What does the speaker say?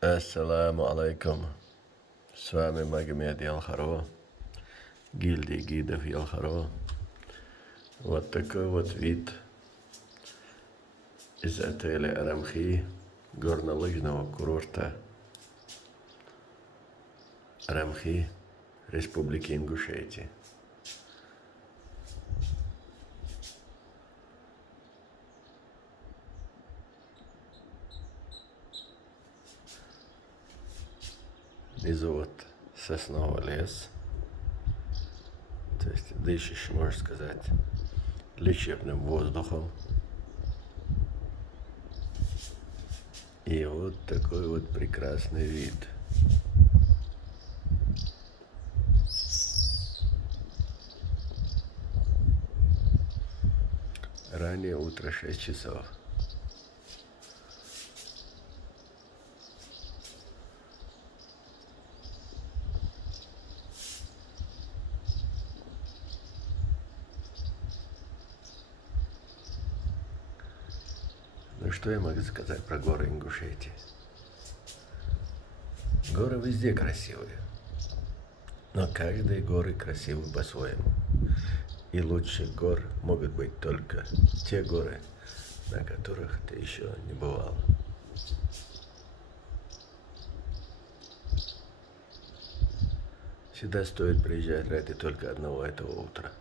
Ассаламу алейкум. С вами Магомед Ялхаро, гильдия гидов Ялхаро. Вот такой вот вид из отеля Арамхи, горнолыжного курорта Арамхи, Республики Ингушетия. Внизу вот сосновый лес, то есть дышишь, можно сказать, лечебным воздухом. И вот такой вот прекрасный вид. Раннее утро, 6 часов. Ну что я могу сказать про горы Ингушетии? Горы везде красивые, но каждые горы красивы по-своему. И лучше гор могут быть только те горы, на которых ты еще не бывал. Сюда стоит приезжать ради только одного этого утра.